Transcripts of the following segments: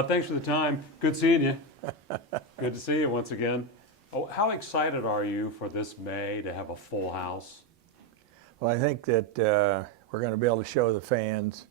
Thanks for the time. Good seeing you. Good to see you once again. Oh, how excited are you for this May to have a full house? Well, I think that we're going to be able to show the fans,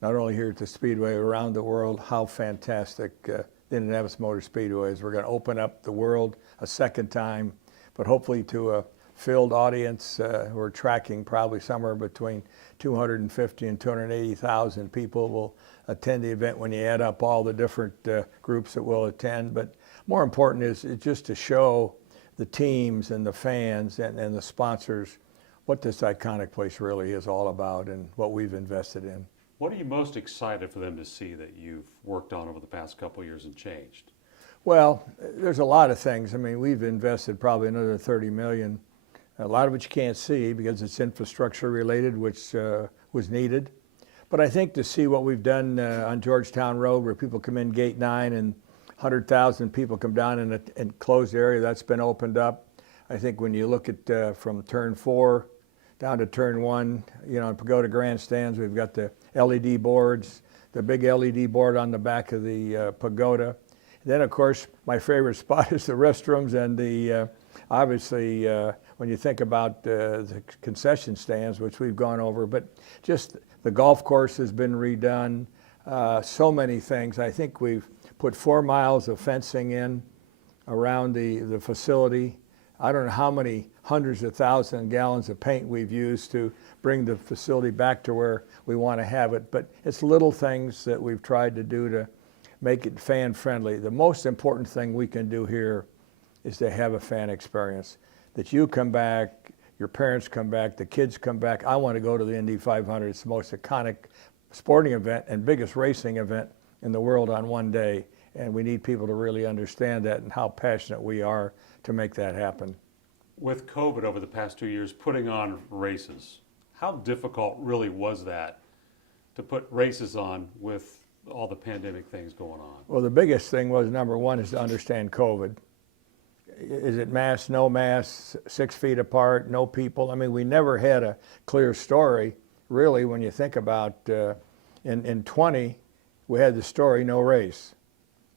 not only here at the Speedway, around the world, how fantastic the Indianapolis Motor Speedway is. We're going to open up the world a second time, but hopefully to a filled audience. We're tracking probably somewhere between 250 and 280,000 people will attend the event when you add up all the different groups that will attend. But more important is just to show the teams and the fans and the sponsors what this iconic place really is all about and what we've invested in. What are you most excited for them to see that you've worked on over the past couple of years and changed? Well, there's a lot of things. I mean, we've invested probably another $30 million. A lot of it you can't see because it's infrastructure related, which was needed. But I think to see what we've done on Georgetown Road, where people come in gate 9 and 100,000 people come down in an enclosed area, that's been opened up. I think when you look at from turn 4 down to turn 1, you know, Pagoda grandstands, we've got the LED boards, the big LED board on the back of the pagoda. Then, of course, my favorite spot is the restrooms and the, obviously, when you think about the concession stands, which we've gone over, but just the golf course has been redone, so many things. I think we've put 4 miles of fencing in around the facility. I don't know how many hundreds of thousands of gallons of paint we've used to bring the facility back to where we want to have it, but it's little things that we've tried to do to make it fan friendly. The most important thing we can do here is to have a fan experience. That you come back, your parents come back, the kids come back. I want to go to the Indy 500. It's the most iconic sporting event and biggest racing event in the world on one day. And we need people to really understand that and how passionate we are to make that happen. With COVID over the past 2 years, putting on races, how difficult really was that to put races on with all the pandemic things going on? Well, the biggest thing was, number one, is to understand COVID. Is it mask, no mask, 6 feet apart, no people? I mean, we never had a clear story, really, when you think about in 20, we had the story, no race.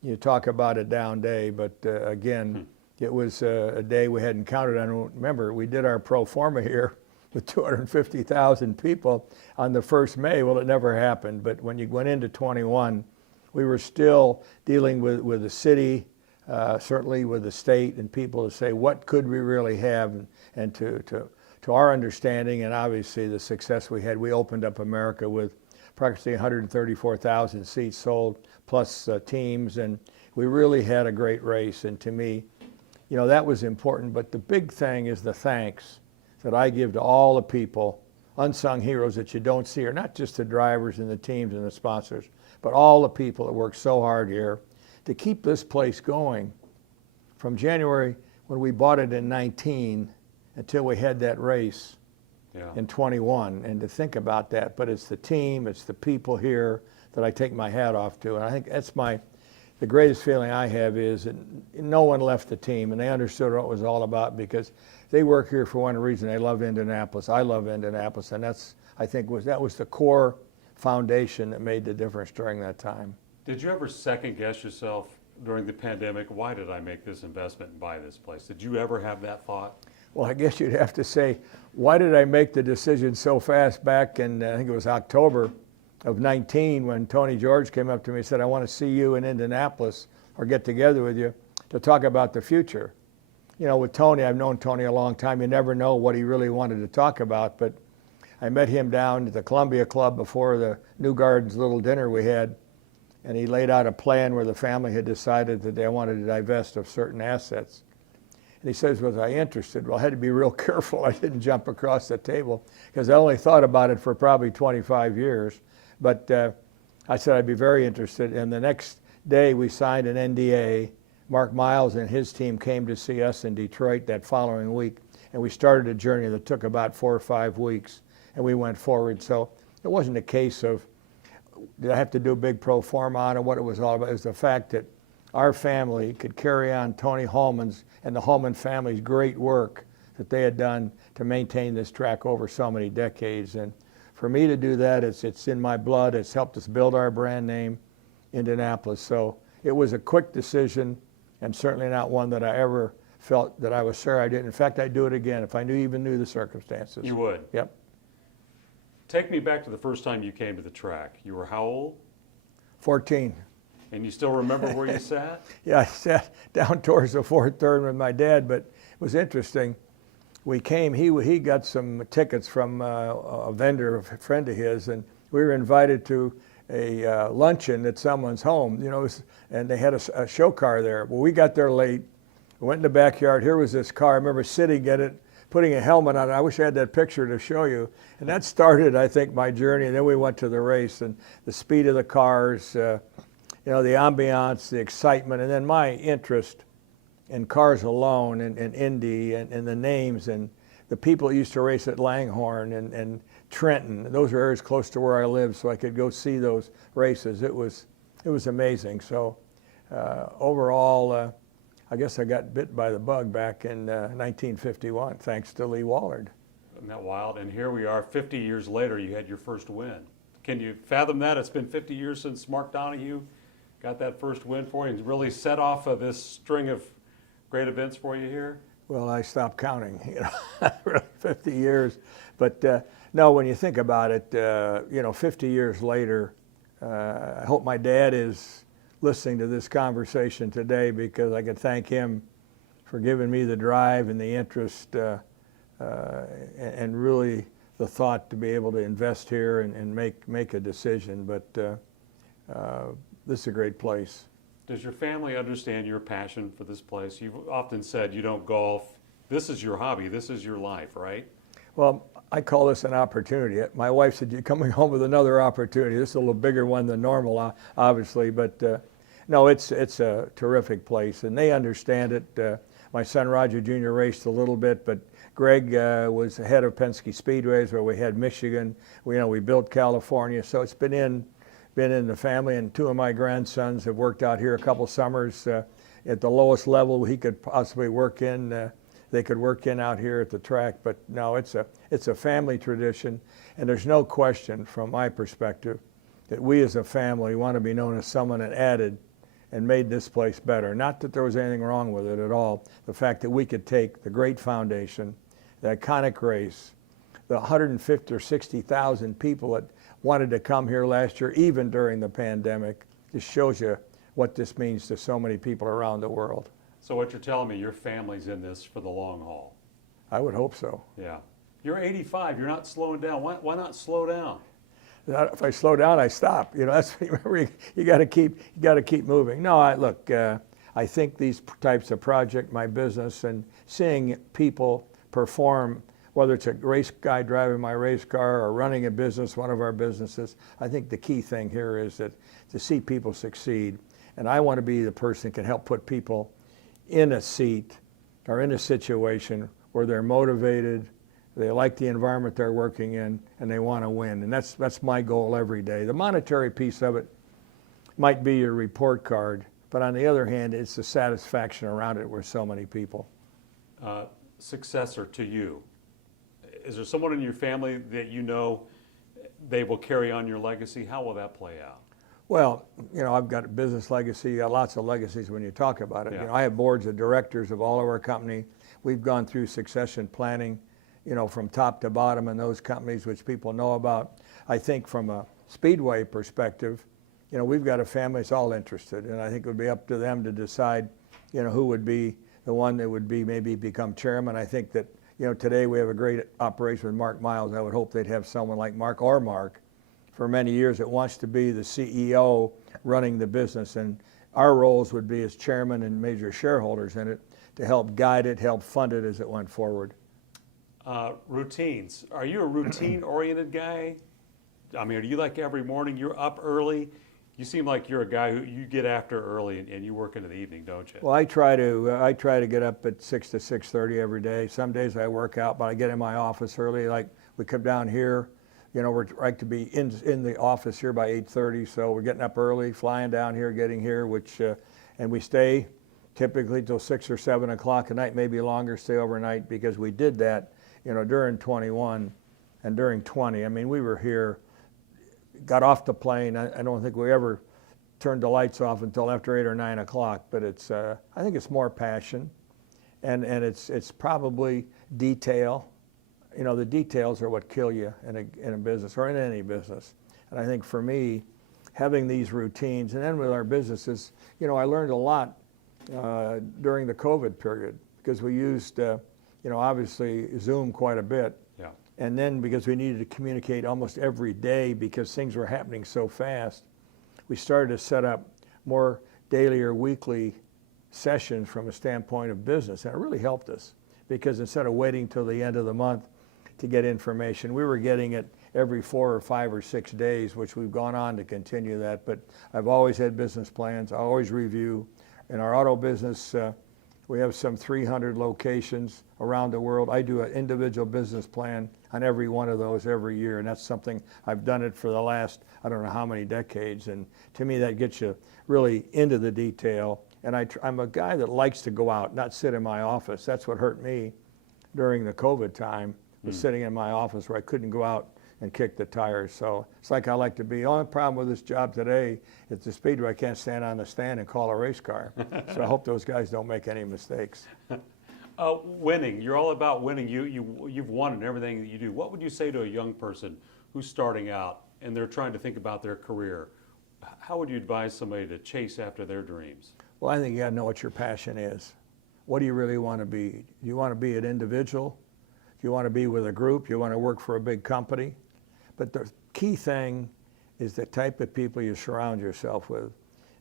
You talk about a down day, but again, it was a day we hadn't counted on. Remember, we did our pro forma here with 250,000 people on the 1st May. Well, it never happened. But when you went into 21, we were still dealing with the city, certainly with the state and people to say, what could we really have? And to our understanding, and obviously the success we had, we opened up America with approximately 134,000 seats sold, plus teams, and we really had a great race. And to me, you know, that was important. But the big thing is the thanks that I give to all the people, unsung heroes that you don't see, are not just the drivers and the teams and the sponsors, but all the people that work so hard here to keep this place going from January when we bought it in 19 until we had that race in 21. And to think about that, but it's the team, it's the people here that I take my hat off to. And I think that's the greatest feeling I have is that no one left the team and they understood what it was all about because they work here for one reason. They love Indianapolis. I love Indianapolis. And that's, I think, that was the core foundation that made the difference during that time. Did you ever second guess yourself during the pandemic? Why did I make this investment and buy this place? Did you ever have that thought? Well, I guess you'd have to say, why did I make the decision so fast back in, I think it was October of 19 when Tony George came up to me and said, I want to see you in Indianapolis or get together with you to talk about the future. You know, with Tony, I've known Tony a long time. You never know what he really wanted to talk about, but I met him down at the Columbia Club before the New Gardens little dinner we had, and he laid out a plan where the family had decided that they wanted to divest of certain assets. And he says, was I interested? Well, I had to be real careful. I didn't jump across the table because I only thought about it for probably 25 years. But I said I'd be very interested. And the next day we signed an NDA. Mark Miles and his team came to see us in Detroit that following week. And we started a journey that took about 4 or 5 weeks. And we went forward. So it wasn't a case of, did I have to do a big pro forma on it, what it was all about. It was the fact that our family could carry on Tony Holman's and the Holman family's great work that they had done to maintain this track over so many decades. And for me to do that, it's in my blood. It's helped us build our brand name. Indianapolis. So it was a quick decision, and certainly not one that I ever felt that I was sure I did. In fact, I'd do it again if I even knew the circumstances. You would? Yep. Take me back to the first time you came to the track. You were how old? 14. And you still remember where you sat? Yeah, I sat down towards the fourth turn with my dad, but it was interesting. We came, he got some tickets from a vendor, a friend of his, and we were invited to a luncheon at someone's home, you know, and they had a show car there. Well, we got there late, went in the backyard, here was this car, I remember sitting in it, putting a helmet on it. I wish I had that picture to show you. And that started, I think, my journey, and then we went to the race, and the speed of the cars, you know, the ambiance, the excitement, and then my interest in cars alone, and Indy, and the names, and the people that used to race at Langhorne and Trenton. Those are areas close to where I live, so I could go see those races. It was amazing. So overall, I guess I got bit by the bug back in 1951, thanks to Lee Wallard. Isn't that wild? And here we are, 50 years later, you had your first win. Can you fathom that? It's been 50 years since Mark Donohue got that first win for you and really set off of this string of great events for you here? Well, I stopped counting, you know, really 50 years. But no, when you think about it, you know, 50 years later, I hope my dad is listening to this conversation today, because I could thank him for giving me the drive and the interest and really the thought to be able to invest here and make a decision. But this is a great place. Does your family understand your passion for this place? You've often said you don't golf. This is your hobby. This is your life, right? Well, I call this an opportunity. My wife said, you're coming home with another opportunity. This is a little bigger one than normal, obviously, but no, it's a terrific place, and they understand it. My son Roger Jr. raced a little bit, but Greg was head of Penske Speedways, where we had Michigan. We built California, so it's been in the family, and two of my grandsons have worked out here a couple summers at the lowest level he could possibly work in. They could work in out here at the track, but no, it's a family tradition, and there's no question from my perspective that we as a family want to be known as someone that added and made this place better. Not that there was anything wrong with it at all. The fact that we could take the great foundation, the iconic race, the 150 or 60,000 people that wanted to come here last year, even during the pandemic, just shows you what this means to so many people around the world. So what you're telling me, your family's in this for the long haul. I would hope so. Yeah. You're 85. You're not slowing down. Why not slow down? If I slow down, I stop. You know, that's remember you got to keep moving. No, look. I think these types of project, my business, and seeing people perform, whether it's a race guy driving my race car or running a business, one of our businesses, I think the key thing here is that to see people succeed, and I want to be the person that can help put people in a seat or in a situation where they're motivated, they like the environment they're working in, and they want to win. And that's my goal every day. The monetary piece of it might be your report card, but on the other hand, it's the satisfaction around it with so many people. Successor to you. Is there someone in your family that you know they will carry on your legacy? How will that play out? Well, you know, I've got a business legacy, lots of legacies when you talk about it. Yeah. You know, I have boards of directors of all of our company. We've gone through succession planning, you know, from top to bottom in those companies, which people know about. I think from a Speedway perspective, you know, we've got a family that's all interested, and I think it would be up to them to decide, you know, who would be the one that would be maybe become chairman. I think that, you know, today we have a great operation with Mark Miles. I would hope they'd have someone like Mark or Mark for many years that wants to be the CEO running the business, and our roles would be as chairman and major shareholders in it to help guide it, help fund it as it went forward. Routines. Are you a routine-oriented guy? I mean, are you like every morning you're up early? You seem like you're a guy who you get after early and you work into the evening, don't you? Well, I try to get up at 6 to 6:30 every day. Some days I work out, but I get in my office early. Like we come down here, you know, we're like to be in the office here by 8:30, so we're getting up early, flying down here, getting here, which and we stay typically till 6 or 7 o'clock at night, maybe longer, stay overnight, because we did that, you know, during 21 and during 20. I mean, we were here, got off the plane. I don't think we ever turn the lights off until after 8 or 9 o'clock. But it's, I think it's more passion, and it's probably detail. You know, the details are what kill you in a business or in any business. And I think for me, having these routines, and then with our businesses, you know, I learned a lot during the COVID period because we used, you know, obviously Zoom quite a bit. Yeah. And then because we needed to communicate almost every day because things were happening so fast, we started to set up more daily or weekly sessions from a standpoint of business. And it really helped us because instead of waiting till the end of the month to get information, we were getting it every 4 or 5 or 6 days, which we've gone on to continue that. But I've always had business plans. I always review. In our auto business, we have some 300 locations around the world. I do an individual business plan on every one of those every year, and that's something I've done it for the last, I don't know how many decades. And to me, that gets you really into the detail. And I'm a guy that likes to go out, not sit in my office. That's what hurt me during the COVID time, was sitting in my office where I couldn't go out and kick the tires. So it's like I like to be. The only problem with this job today is the Speedway. I can't stand on the stand and call a race car. So I hope those guys don't make any mistakes. Winning. You're all about winning. You've won in everything that you do. What would you say to a young person who's starting out and they're trying to think about their career? How would you advise somebody to chase after their dreams? Well, I think you got to know what your passion is. What do you really want to be? Do you want to be an individual? Do you want to be with a group? Do you want to work for a big company? But the key thing is the type of people you surround yourself with.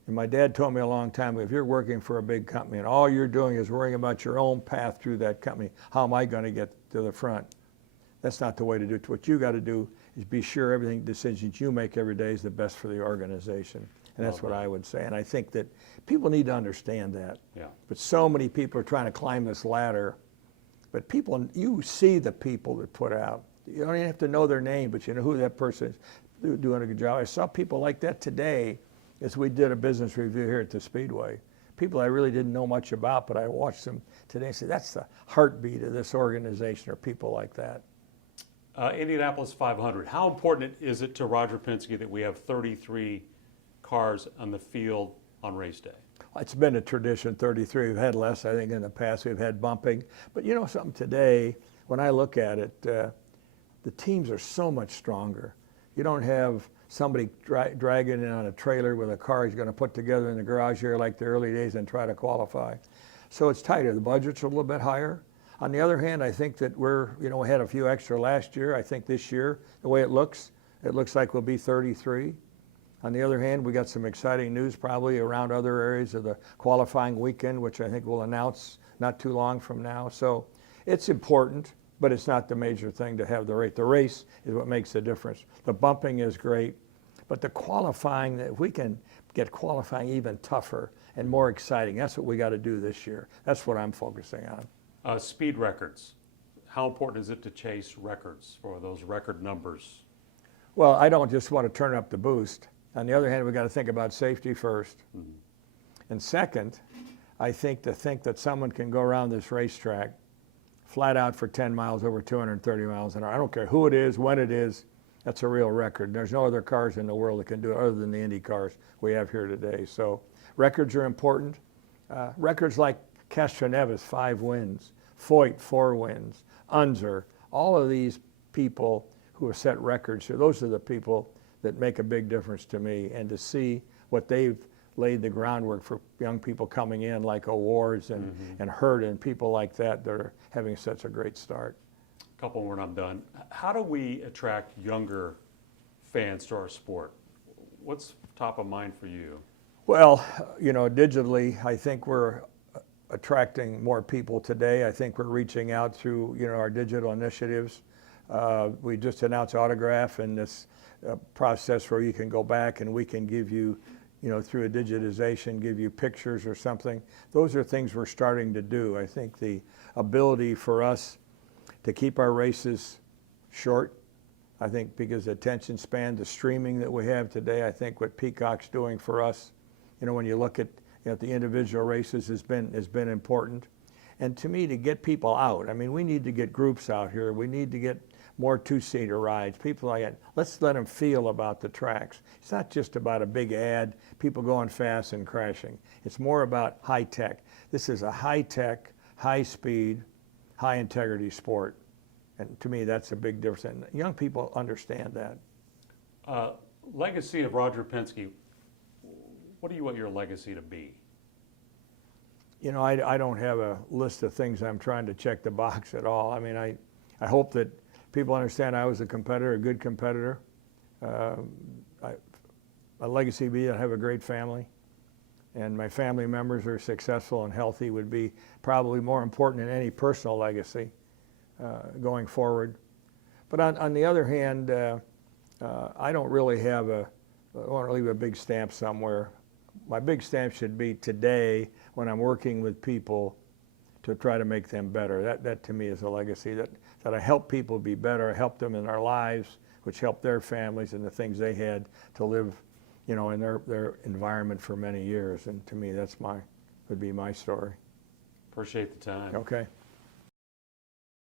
And my dad told me a long time ago, if you're working for a big company and all you're doing is worrying about your own path through that company, how am I going to get to the front? That's not the way to do it. What you got to do is be sure everything decisions you make every day is the best for the organization. And that's what I would say. And I think that people need to understand that. Yeah. But so many people are trying to climb this ladder. But people, you see the people that put out. You don't even have to know their name, but you know who that person is doing a good job. I saw people like that today as we did a business review here at the Speedway. People I really didn't know much about, but I watched them today and said, that's the heartbeat of this organization, or people like that. Indianapolis 500. How important is it to Roger Penske that we have 33 cars on the field on race day? It's been a tradition, 33. We've had less, I think, in the past. We've had bumping. But you know something, today, when I look at it, the teams are so much stronger. You don't have somebody dragging in on a trailer with a car he's going to put together in the garage here like the early days and try to qualify. So it's tighter. The budgets are a little bit higher. On the other hand, I think that we had a few extra last year. I think this year, the way it looks like we'll be 33. On the other hand, we got some exciting news probably around other areas of the qualifying weekend, which I think we'll announce not too long from now. So it's important, but it's not the major thing to have the race. The race is what makes the difference. The bumping is great, but the qualifying, if we can get qualifying even tougher and more exciting, that's what we got to do this year. That's what I'm focusing on. Speed records. How important is it to chase records for those record numbers? Well, I don't just want to turn up the boost. On the other hand, we've got to think about safety first. Mm-hmm. And second, I think to think that someone can go around this racetrack flat out for 10 miles over 230 miles an hour. I don't care who it is, when it is, that's a real record. There's no other cars in the world that can do it other than the Indy cars we have here today. So records are important. Records like Castroneves, 5 wins, Foyt, 4 wins, Unser, all of these people who have set records here, those are the people that make a big difference to me. And to see what they've laid the groundwork for young people coming in like Awards and Hurt and people like that are having such a great start. A couple more and I'm done. How do we attract younger fans to our sport? What's top of mind for you? Well, digitally, I think we're attracting more people today. I think we're reaching out through, our digital initiatives. We just announced Autograph and this process where you can go back and we can give you, through a digitization, give you pictures or something. Those are things we're starting to do. I think the ability for us to keep our races short, I think because the attention span, the streaming that we have today, I think what Peacock's doing for us, when you look at the individual races has been important. And to me, to get people out, I mean, we need to get groups out here. We need to get more two-seater rides, people like that. Let's let them feel about the tracks. It's not just about a big ad, people going fast and crashing. It's more about high tech. This is a high tech, high speed, high integrity sport. And to me, that's a big difference. And young people understand that. Legacy of Roger Penske, what do you want your legacy to be? You know, I don't have a list of things I'm trying to check the box at all. I mean, I hope that people understand I was a competitor, a good competitor. My legacy would be I have a great family, and my family members are successful and healthy would be probably more important than any personal legacy going forward. But on the other hand, I don't really have I want to leave a big stamp somewhere. My big stamp should be today when I'm working with people to try to make them better. That to me is a legacy, that I help people be better, I help them in their lives, which help their families and the things they had to live, you know, in their environment for many years. And to me, would be my story. Appreciate the time. Okay.